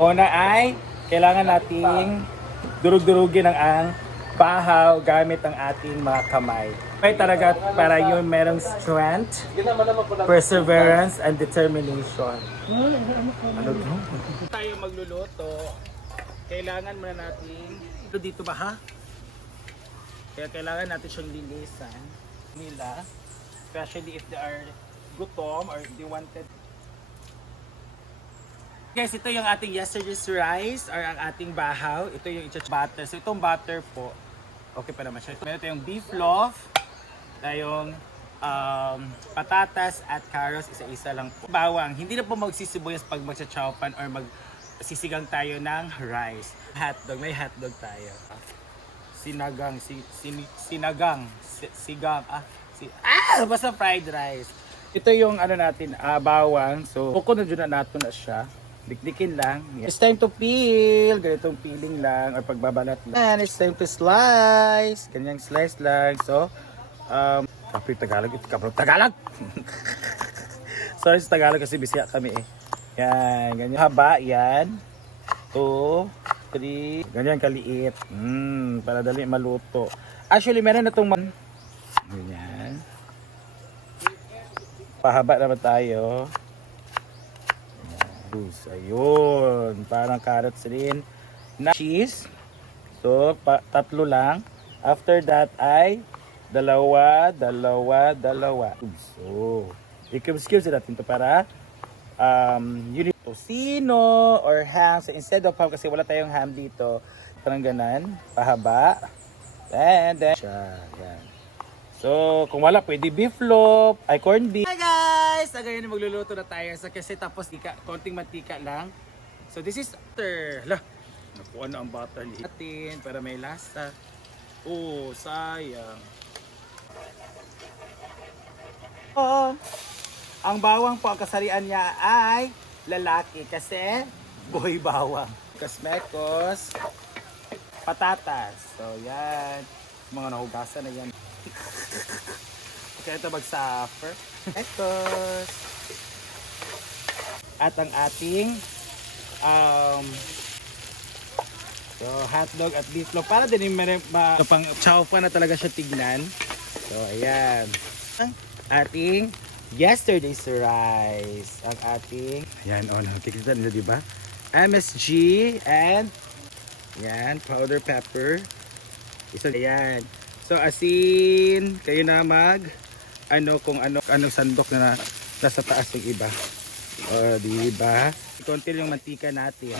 Una ay kailangan nating durug-durugin ang bahaw gamit ang ating mga kamay. May talaga para yun merong strength, perseverance, and determination. Ano to? Tayo magluluto, kailangan muna natin, ito dito ba ha? Kaya kailangan natin siyang linisan nila, especially if they are gutom or if they wanted. Guys, ito yung ating yesterday's rice or ang ating bahaw. Ito yung butter. So itong butter po, okay pa naman siya. Meron tayong beef loaf, tayong patatas at carrots, isa-isa lang po. Bawang, hindi na po magsisibuyas pag magsa-chowpan or magsisigang tayo ng rice. Hotdog, may hotdog tayo. Sinagang, basta fried rice. Ito yung ano natin, bawang. So, kuko na dyan na nato na siya. Dikdikin lang. It's time to peel. Ganitong peeling lang or pagbabalat lang. And it's time to slice. Ganyang slice lang. So, kapit Tagalog. Ito kapit Tagalog. Sorry sa Tagalog kasi bisya kami eh. Yan. Ganyan haba. Yan. 2, 3. Ganyan kaliit. Para dali maluto. Actually, meron na itong ganyan. Pahaba naman tayo. Ayun, parang carrots rin. Na cheese. So, tatlo lang. After that ay dalawa. So, i-cubes natin to para you need tocino or ham. So, instead of ham, kasi wala tayong ham dito. Parang ganan, pahaba. And then, yan. So, kung wala, pwede beef loaf, ay corned beef. Hi guys! Ngayon magluluto na tayo. So, kasi tapos konting mantika lang. So, this is butter. Hala, nakuha na ang butter natin para may lasa. Oh, sayang. Oh, ang bawang po, ang kasarian niya ay lalaki kasi boy bawang. Kasmekos, patatas. So, yan. Mga nahugasan na yan. Kaya ito mag-suffer. Ito. At ang ating so hotdog at beef loaf. Para din yung pang chow pa na talaga siya tignan. So ayan. Ang ating yesterday's rice. Ang ating, ayan o, nakikita nila diba? MSG and yan, powder pepper. Ayan. So asin, kayo na kung anong sandok na nasa taas ng iba. O, diba? Konti yung mantika natin.